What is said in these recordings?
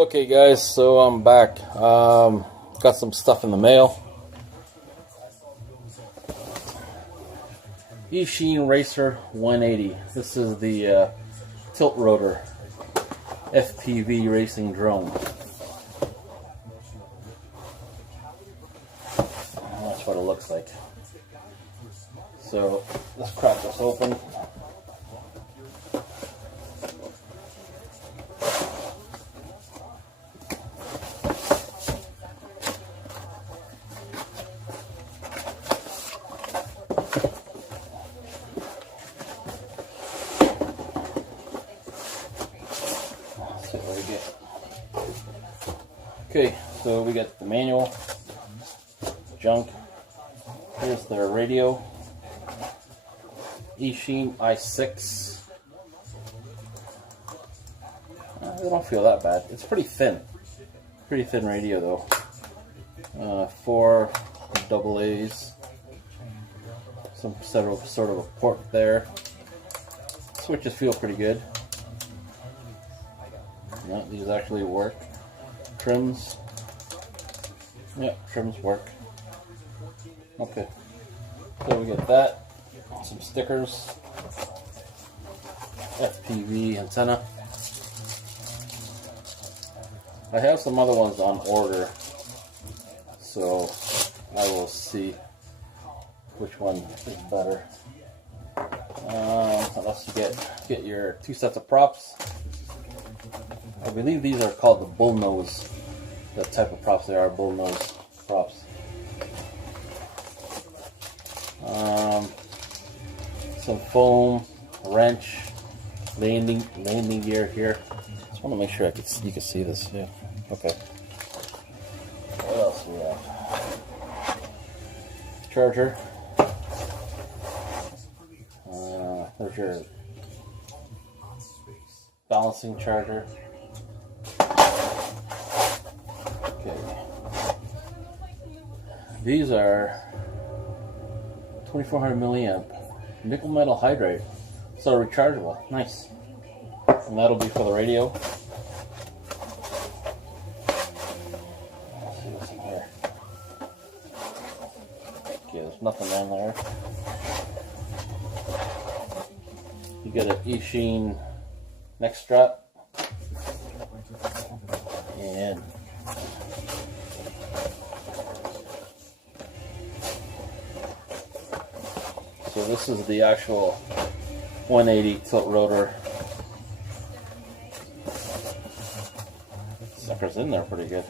Okay guys, so I'm back. Got some stuff in the mail. Eachine Racer 180. This is the tilt rotor FPV racing drone. That's what it looks like. So let's crack this open. Okay, so we got the manual, junk. Here's their radio, Eachine i6. They don't feel that bad. It's pretty thin radio though. 4 AA's, some sort of a port there. Switches feel pretty good. Yeah, these actually work. Trims. Yeah, trims work. Okay. So we get that. Some stickers. FPV antenna. I have some other ones on order, so I will see which one is better. Unless you get your 2 sets of props. I believe these are called the bullnose. The type of props they are, bullnose props. Some foam, wrench, landing gear here. Just want to make sure you can see this. Yeah. Okay. What else do we have? Charger. There's your balancing charger. Okay. These are 2400 milliamp nickel metal hydride, so rechargeable. Nice. And that'll be for the radio. Let's see what's in here. Okay, there's nothing down there. You get an Eachine neck strap. And so this is the actual 180 tilt rotor. Sucker's in there pretty good.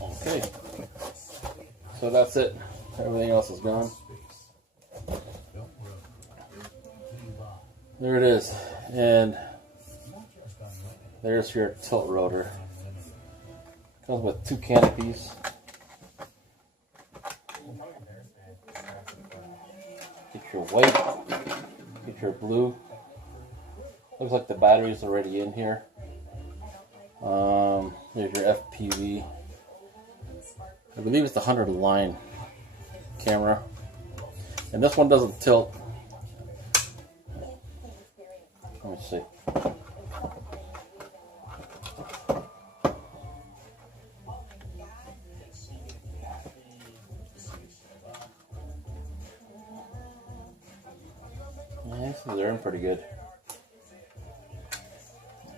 Okay, so that's it. Everything else is gone. There it is, and there's your tilt rotor. Comes with 2 canopies. Get your white, get your blue. Looks like the battery's already in here. There's your FPV. I believe it's the 100 line camera. And this one doesn't tilt. Let me see. Yeah, so they're in pretty good.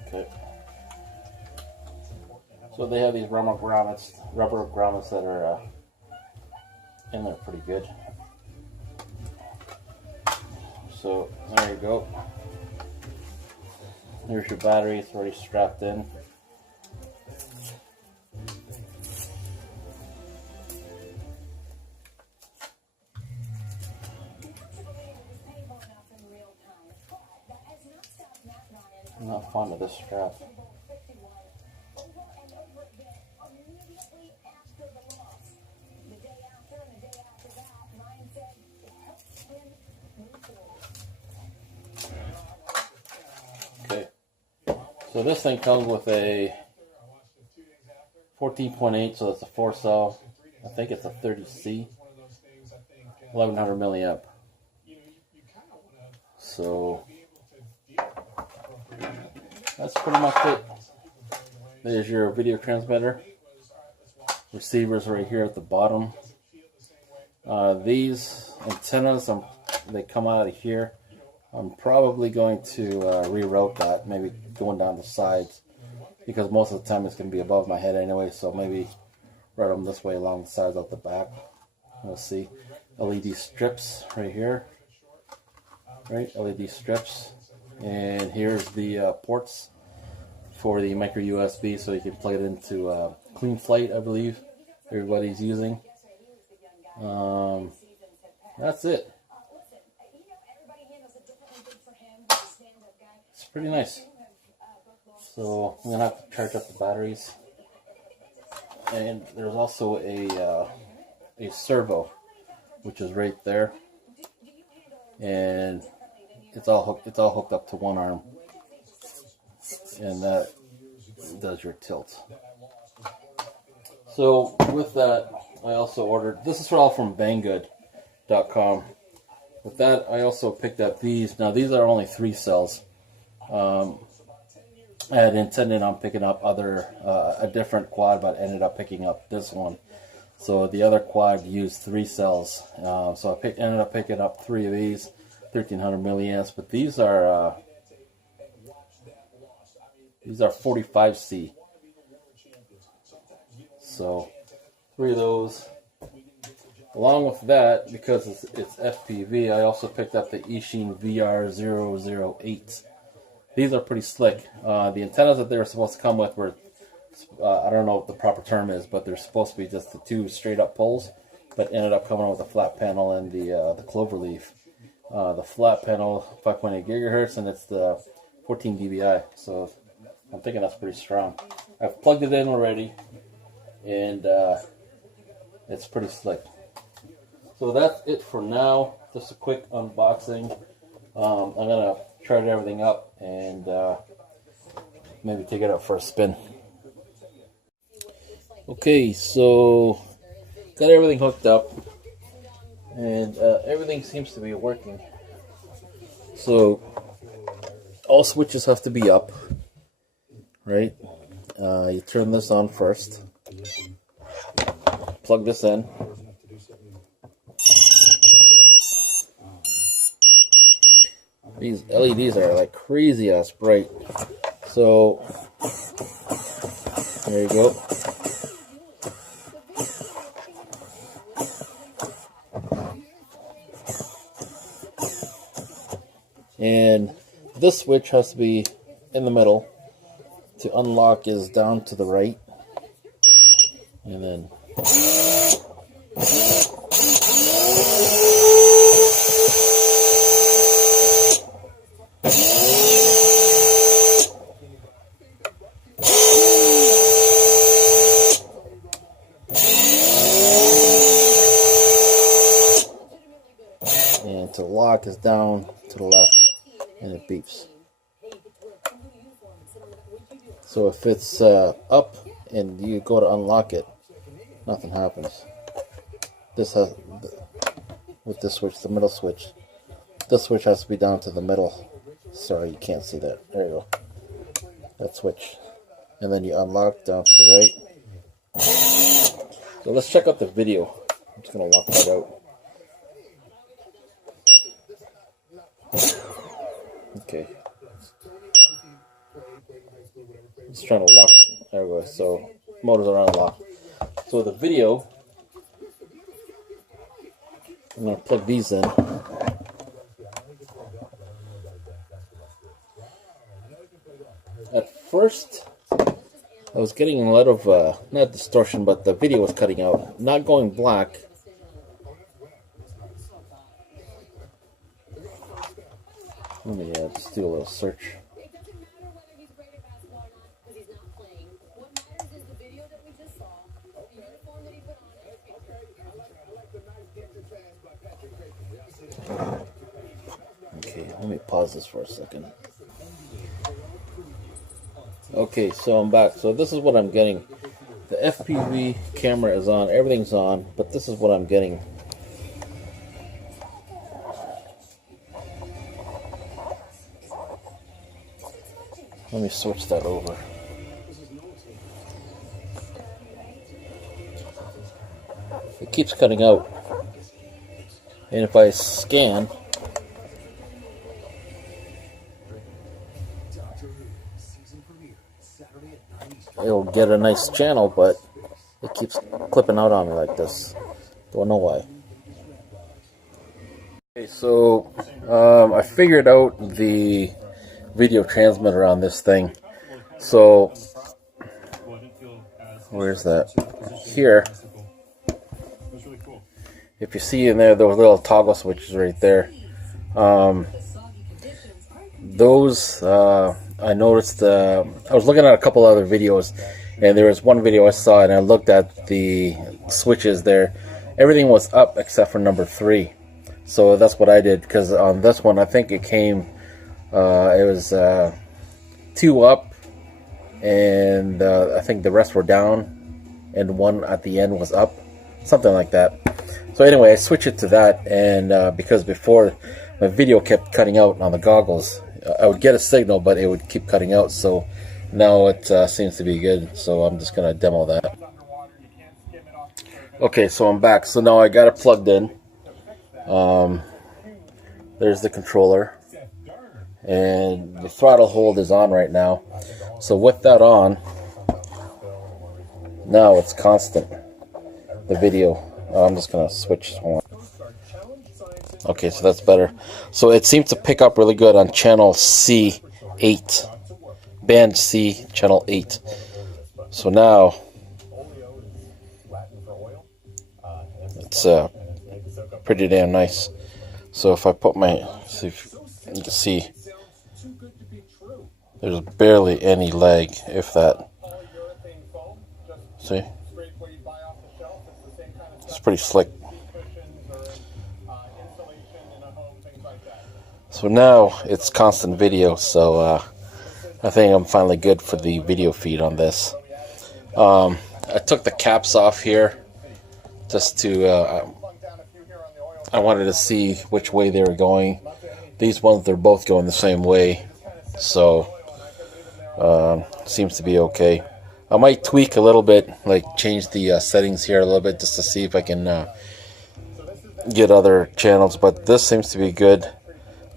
Okay. So they have these rubber grommets that are in there pretty good. So there you go. Here's your battery, it's already strapped in. I'm not fond of this strap. Okay. So this thing comes with a 14.8, so it's a 4-cell. I think it's a 30C, 1100 milliamp. So that's pretty much it. There's your video transmitter. Receivers right here at the bottom. These antennas, they come out of here. I'm probably going to reroute that, maybe going down the sides, because most of the time it's going to be above my head anyway, so maybe route them this way along the sides out the back. We'll see. LED strips right here. Right, LED strips. And here's the ports for the micro USB, so you can plug it into Clean Flight, I believe everybody's using. That's it. It's pretty nice. So I'm gonna have to charge up the batteries. And there's also a servo, which is right there, and it's all hooked up to one arm, and that does your tilt. So with that, I also ordered, this is all from Banggood.com. With that, I also picked up these. Now these are only 3 cells. I had intended on picking up a different quad, but ended up picking up this one. So the other quad used 3 cells. So I ended up picking up 3 of these, 1300 milliamps. But these are 45C. So 3 of those. Along with that, because it's FPV, I also picked up the Eachine VR008. These are pretty slick. The antennas that they were supposed to come with were, I don't know what the proper term is, but they're supposed to be just the 2 straight up poles, but ended up coming with a flat panel and the clover leaf. The flat panel, 5.8 gigahertz, and it's the 14 dBi. So I'm thinking that's pretty strong. I've plugged it in already, and it's pretty slick. So that's it for now. Just a quick unboxing. I'm gonna charge everything up and maybe take it out for a spin. Okay, so got everything hooked up, and everything seems to be working. So all switches have to be up, right? You turn this on first, plug this in. These LEDs are like crazy ass bright. So there you go. And this switch has to be in the middle. To unlock is down to the right. And then to lock is down to the left, and it beeps. So if it's up and you go to unlock it, nothing happens. This has, with this switch, the middle switch, this switch has to be down to the middle. Sorry, you can't see that. There you go. That switch. And then you unlock down to the right. So let's check out the video. I'm just going to lock that out. Okay. Just trying to lock. There we go. So motors are unlocked. So the video, I'm going to plug these in. At first, I was getting a lot of, not distortion, but the video was cutting out. Not going black. Let me just do a little search. Okay, let me pause this for a second. Okay, so I'm back. So this is what I'm getting. The FPV camera is on, everything's on, but this is what I'm getting. Let me switch that over. It keeps cutting out. And if I scan, it'll get a nice channel, but it keeps clipping out on me like this. Don't know why. Okay, so I figured out the video transmitter on this thing. So where's that? Here. If you see in there those little toggle switches right there, those I noticed. I was looking at a couple other videos, and there was one video I saw, and I looked at the switches there. Everything was up except for number 3. So that's what I did, because on this one I think it came. It was 2 up, and I think the rest were down, and 1 at the end was up, something like that. So anyway, I switched it to that, and because before my video kept cutting out on the goggles, I would get a signal, but it would keep cutting out. So now it seems to be good. So I'm just gonna demo that. Okay, so I'm back. So now I got it plugged in. There's the controller, and the throttle hold is on right now. So with that on, now it's constant. The video. I'm just gonna switch one. Okay, so that's better. So it seems to pick up really good on channel C8, band C, channel 8. So now it's pretty damn nice. So if I put my, see if you can see, there's barely any lag, if that. See? It's pretty slick. So now it's constant video, so I think I'm finally good for the video feed on this. I took the caps off here just to, I wanted to see which way they were going. These ones, they're both going the same way, so seems to be okay. I might tweak a little bit, like change the settings here a little bit, just to see if I can get other channels. But this seems to be good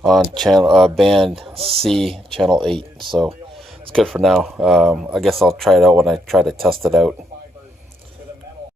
on channel band C, channel 8. So it's good for now. I guess I'll try it out when I try to test it out.